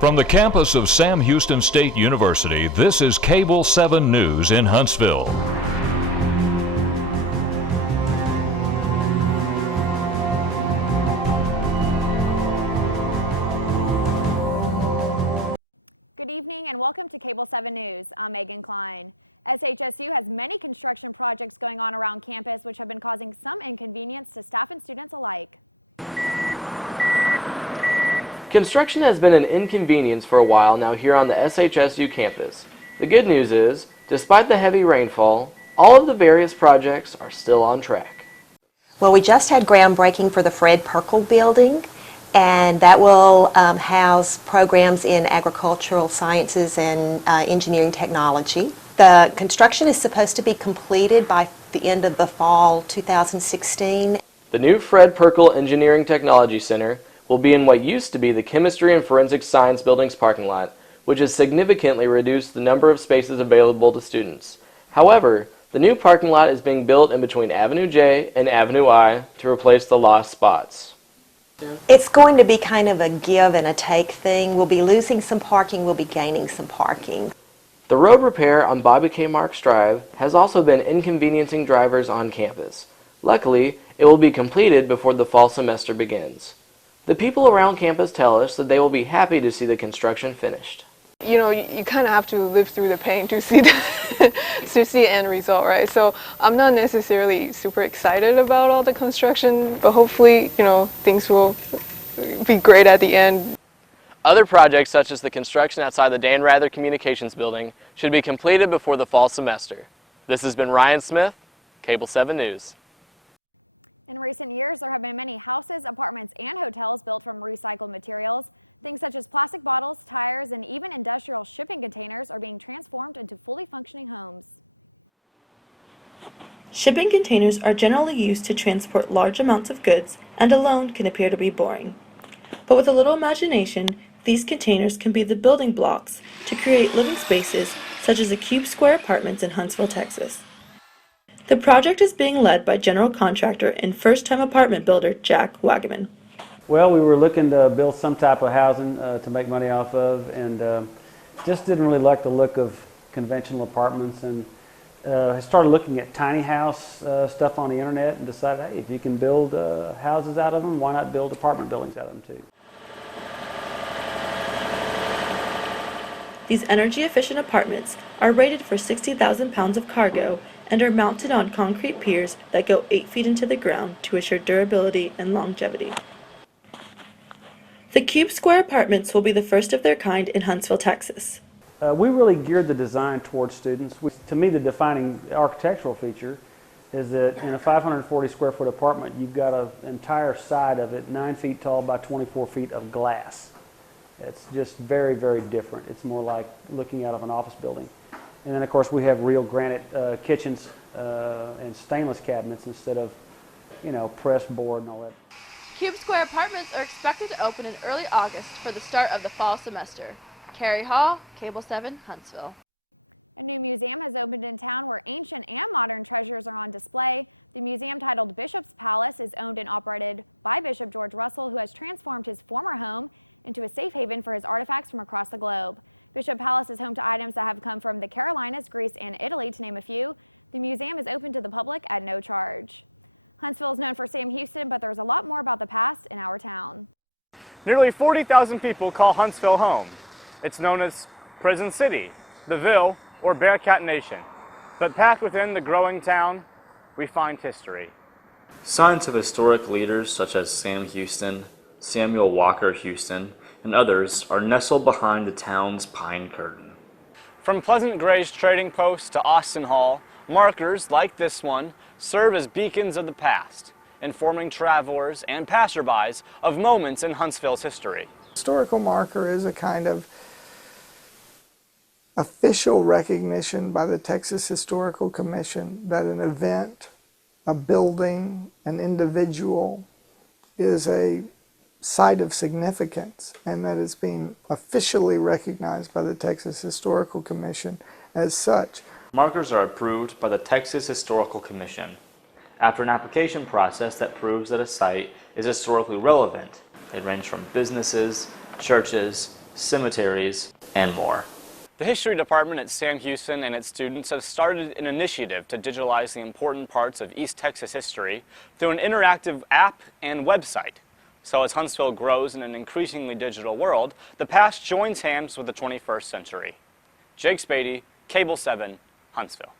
From the campus of Sam Houston State University, this is Cable 7 News in Huntsville. Good evening and welcome to Cable 7 News. I'm Megan Cline. SHSU has many construction projects going on around campus which have been causing some inconvenience to staff and students alike. Construction has been an inconvenience for a while now here on the SHSU campus. The good news is, despite the heavy rainfall, all of the various projects are still on track. Well, we just had groundbreaking for the Fred Perkle building, and that will house programs in agricultural sciences and engineering technology. The construction is supposed to be completed by the end of the fall 2016. The new Fred Perkle Engineering Technology Center will be in what used to be the Chemistry and Forensic Science Building's parking lot, which has significantly reduced the number of spaces available to students. However, the new parking lot is being built in between Avenue J and Avenue I to replace the lost spots. It's going to be kind of a give and a take thing. We'll be losing some parking, we'll be gaining some parking. The road repair on Bobby K. Marks Drive has also been inconveniencing drivers on campus. Luckily, it will be completed before the fall semester begins. The people around campus tell us that they will be happy to see the construction finished. You know, you kind of have to live through the pain to see the to see the end result, right? So I'm not necessarily super excited about all the construction, but hopefully, you know, things will be great at the end. Other projects such as the construction outside the Dan Rather Communications Building should be completed before the fall semester. This has been Ryan Smith, Cable 7 News. In recent years, there have been many houses, apartments, and hotels built from recycled materials. Things such as plastic bottles, tires, and even industrial shipping containers are being transformed into fully functioning homes. Shipping containers are generally used to transport large amounts of goods and alone can appear to be boring. But with a little imagination, these containers can be the building blocks to create living spaces such as the Cube Square Apartments in Huntsville, Texas. The project is being led by general contractor and first-time apartment builder Jack Wagoman. Well, we were looking to build some type of housing to make money off of, and just didn't really like the look of conventional apartments, and I started looking at tiny house stuff on the internet and decided, hey, if you can build houses out of them, why not build apartment buildings out of them too? These energy-efficient apartments are rated for 60,000 pounds of cargo and are mounted on concrete piers that go 8 feet into the ground to assure durability and longevity. The Cube Square Apartments will be the first of their kind in Huntsville, Texas. We really geared the design towards students. To me, the defining architectural feature is that in a 540 square foot apartment, you've got an entire side of it 9 feet tall by 24 feet of glass. It's just very, very different. It's more like looking out of an office building. And then, of course, we have real granite kitchens and stainless cabinets instead of, you know, pressed board and all that. Cube Square Apartments are expected to open in early August for the start of the fall semester. Kerrie Hall, Cable 7, Huntsville. A new museum has opened in town where ancient and modern treasures are on display. The museum, titled Bishop's Palace, is owned and operated by Bishop George Russell, who has transformed his former home into a safe haven for his artifacts from across the globe. Bishop Palace is home to items that have come from the Carolinas, Greece, and Italy, to name a few. The museum is open to the public at no charge. Huntsville is known for Sam Houston, but there's a lot more about the past in our town. Nearly 40,000 people call Huntsville home. It's known as Prison City, the Ville, or Bearcat Nation. But packed within the growing town, we find history. Signs of historic leaders such as Sam Houston, Samuel Walker Houston, and others are nestled behind the town's pine curtain. From Pleasant Gray's trading post to Austin Hall, markers like this one serve as beacons of the past, informing travelers and passerbys of moments in Huntsville's history. Historical marker is a kind of official recognition by the Texas Historical Commission that an event, a building, an individual is a site of significance, and that it's being officially recognized by the Texas Historical Commission as such. Markers are approved by the Texas Historical Commission after an application process that proves that a site is historically relevant. They range from businesses, churches, cemeteries, and more. The history department at Sam Houston and its students have started an initiative to digitalize the important parts of East Texas history through an interactive app and website. So as Huntsville grows in an increasingly digital world, the past joins hands with the 21st century. Jake Spadie, Cable 7, Huntsville.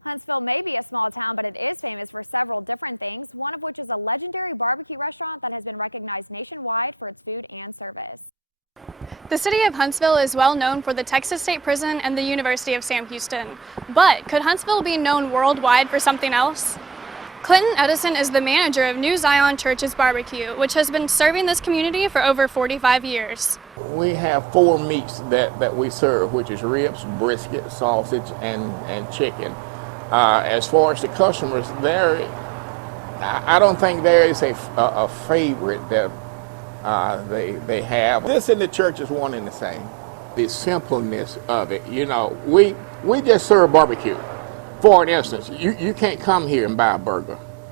Huntsville may be a small town, but it is famous for several different things, one of which is a legendary barbecue restaurant that has been recognized nationwide for its food and service. The city of Huntsville is well known for the Texas State Prison and the University of Sam Houston. But could Huntsville be known worldwide for something else? Clinton Edison is the manager of New Zion Church's Barbecue, which has been serving this community for over 45 years.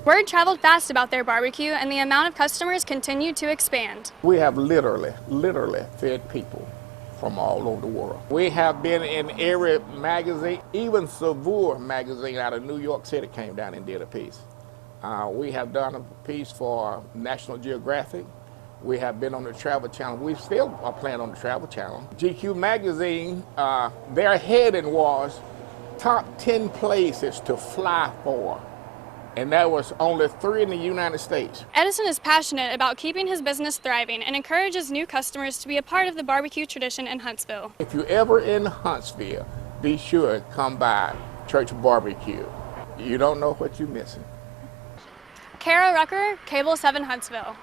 Word traveled fast about their barbecue, and the amount of customers continued to expand. Edison is passionate about keeping his business thriving and encourages new customers to be a part of the barbecue tradition in Huntsville. Karah, Rucker, Cable 7 Huntsville.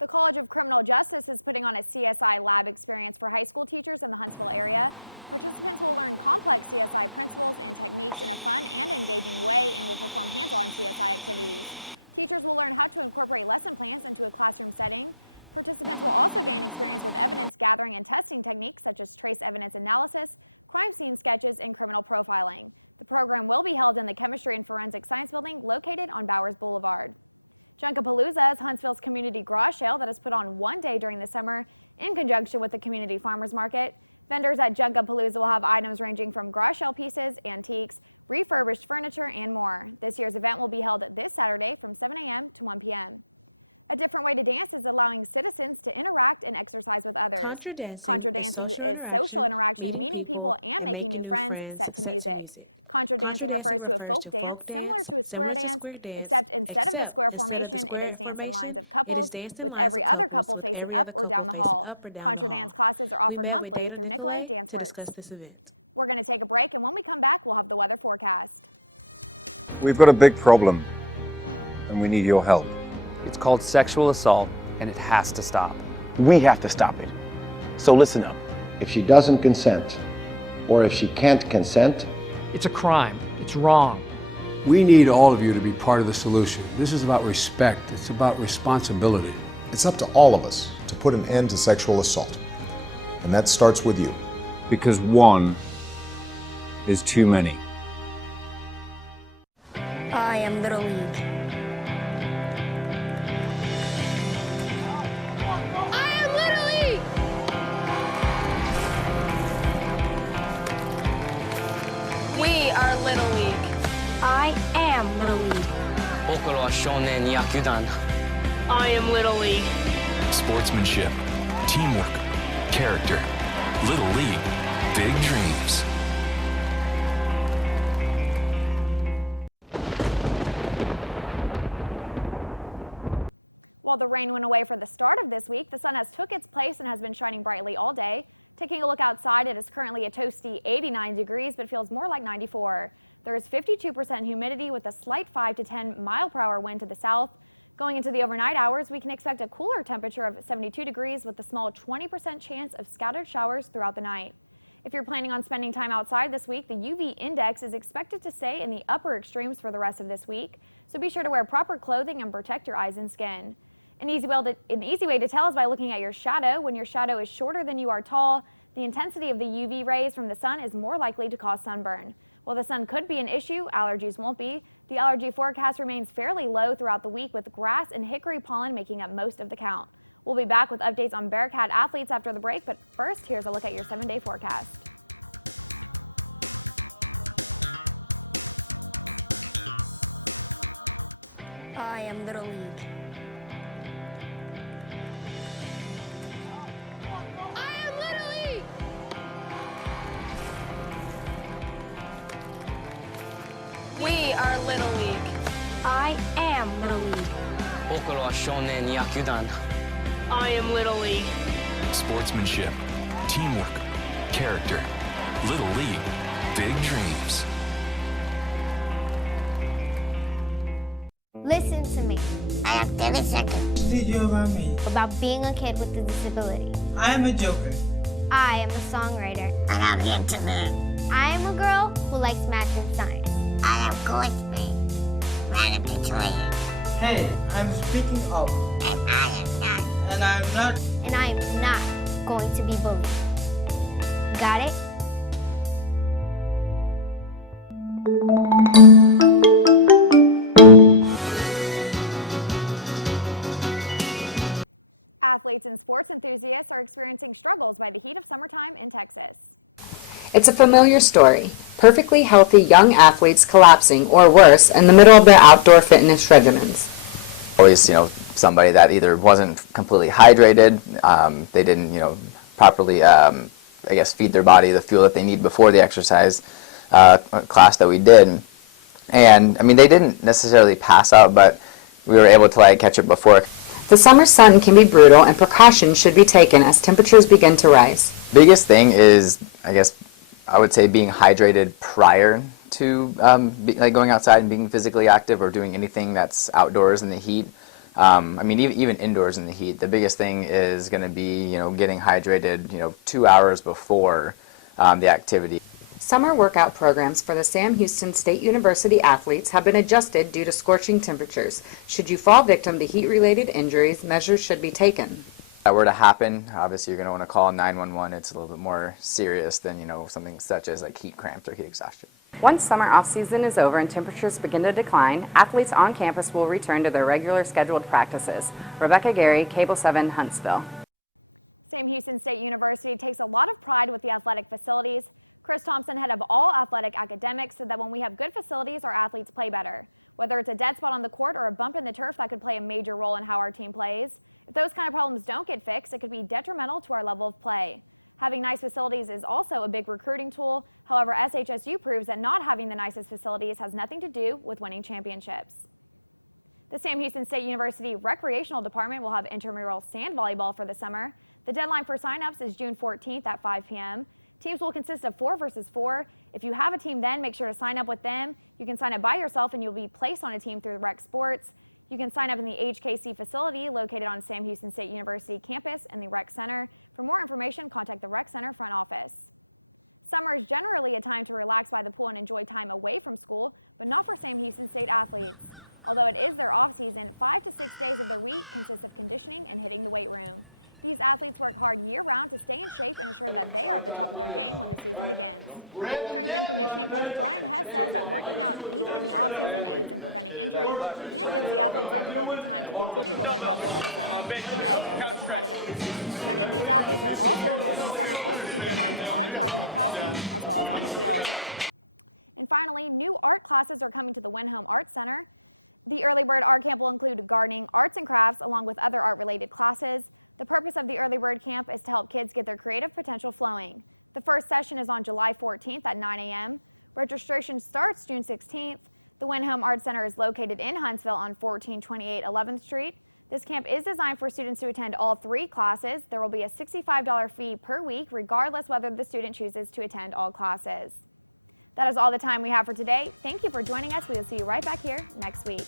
The College of Criminal Justice is putting on a CSI lab experience for high school teachers in the Huntsville area. Participants will learn complex CSI principles and techniques in a fun and engaging way and will perform hands-on CSI activities. Teachers will learn how to incorporate lesson plans into a classroom setting. Participants will also gain experience with evidence gathering and testing techniques such as trace evidence analysis, crime scene sketches, and criminal profiling. The program will be held in the Chemistry and Forensic Science Building located on Bowers Boulevard. Junkapalooza is Huntsville's community garage sale that is put on one day during the summer in conjunction with the community farmers market. Vendors at Junkapalooza will have items ranging from garage sale pieces, antiques, refurbished furniture, and more. This year's event will be held this Saturday from 7 a.m. to 1 p.m. A different way to dance is allowing citizens to interact and exercise with others. Contra dancing is social interaction, meeting people and making new friends set to music. Contra dancing refers to a folk dance similar to a square dance, except instead of the square formation, it is danced in lines of couples, with every other couple facing up or down the hall. Contra dance classes are offered monthly through Nicolay Dance Works. We're going to take a break, and when we come back, we'll have the weather forecast. We've got a big problem, and we need your help. It's called sexual assault, and it has to stop. We have to stop it. So listen up. If she doesn't consent, or if she can't consent, it's a crime. It's wrong. We need all of you to be part of the solution. This is about respect. It's about responsibility. It's up to all of us to put an end to sexual assault. And that starts with you. Because one is too many. I am Little League. I am Little League! We are Little League. I am Little League. I am Little League. Sportsmanship, teamwork, character. Little League, big dreams. While the rain went away for the start of this week, the sun has took its place and has been shining brightly all day. Taking a look outside, it is currently a toasty 89 degrees, but feels more like 94. There is 52% humidity with a slight 5 to 10 mile-per-hour wind to the south. Going into the overnight hours, we can expect a cooler temperature of 72 degrees with a small 20% chance of scattered showers throughout the night. If you're planning on spending time outside this week, the UV index is expected to stay in the upper extremes for the rest of this week, so be sure to wear proper clothing and protect your eyes and skin. An easy way to tell is by looking at your shadow. When your shadow is shorter than you are tall, the intensity of the UV rays from the sun is more likely to cause sunburn. While the sun could be an issue, allergies won't be. The allergy forecast remains fairly low throughout the week, with grass and hickory pollen making up most of the count. We'll be back with updates on Bearcat athletes after the break, but first, here's a look at your 7-day forecast. I am Little League. I am Little League. We are Little League. I am Little League. 僕らは少年野球団 I am Little League. Sportsmanship, teamwork, character. Little League, big dreams. Listen to me. I have 30 seconds. What did you about me? About being a kid with a disability. I am a joker. I am a songwriter. I am the internet. I am a girl who likes math and science. I am Courtney. Random tutorial. Hey, I'm speaking up. And I am not. And I'm not. And I am not going to be bullied. Got it? Athletes and sports enthusiasts are experiencing struggles by the heat of summertime in Texas. It's a familiar story. Perfectly healthy young athletes collapsing, or worse, in the middle of their outdoor fitness regimens. Always, somebody that either wasn't completely hydrated, they didn't, properly, feed their body the fuel that they need before the exercise class that we did. And, they didn't necessarily pass out, but we were able to, catch it before. The summer sun can be brutal, and precautions should be taken as temperatures begin to rise. Biggest thing is, I would say being hydrated prior to going outside and being physically active or doing anything that's outdoors in the heat. Even indoors in the heat. The biggest thing is going to be, getting hydrated, 2 hours before the activity. Summer workout programs for the Sam Houston State University athletes have been adjusted due to scorching temperatures. Should you fall victim to heat-related injuries, measures should be taken. If that were to happen, obviously you're going to want to call 911. It's a little bit more serious than, something such as heat cramps or heat exhaustion. Once summer off-season is over and temperatures begin to decline, athletes on campus will return to their regular scheduled practices. Rebeca Gary, Cable 7, Huntsville. Sam Houston State University takes a lot of pride with the athletic facilities. Chris Thompson, head of all athletic academics, said that when we have good facilities, our athletes play better. Whether it's a dead spot on the court or a bump in the turf, that could play a major role in how our team plays. If those kind of problems don't get fixed, it could be detrimental to our level of play. Having nice facilities is also a big recruiting tool. However, SHSU proves that not having the nicest facilities has nothing to do with winning championships. The Sam Houston State University Recreational Department will have intramural sand volleyball for the summer. The deadline for signups is June 14th at 5 p.m. Teams will consist of 4 versus 4. If you have a team then, make sure to sign up with them. You can sign up by yourself and you'll be placed on a team through Rec Sports. You can sign up in the HKC facility located on Sam Houston State University campus and the Rec Center. For more information, contact the Rec Center front office. Summer is generally a time to relax by the pool and enjoy time away from school, but not for Sam Houston State athletes. Although it is their off season, 5 to 6 days of their week consist of conditioning and hitting the weight room. These athletes work hard year-round to stay in shape and ensure that they are at the top of their game when the season begins. Strength and conditioning coach Brian Hess says that working out even in the off-season aids in preventing injury and gives the athletes that devote the time to continue the workouts over the summer an edge over their competitors. Many of these athletes are also enrolled in summer school to keep their minds on track in the classroom as well as on the field. And finally, new art classes are coming to the Winhome Art Center. The Early Bird Art Camp will include gardening, arts and crafts, along with other art-related classes. The purpose of the Early Bird Camp is to help kids get their creative potential flowing. The first session is on July 14th at 9 a.m. Registration starts June 16th. The Winhome Art Center is located in Huntsville on 1428 11th Street. This camp is designed for students to attend all 3 classes. There will be a $65 fee per week, regardless whether the student chooses to attend all classes. That is all the time we have for today. Thank you for joining us. We will see you right back here next week.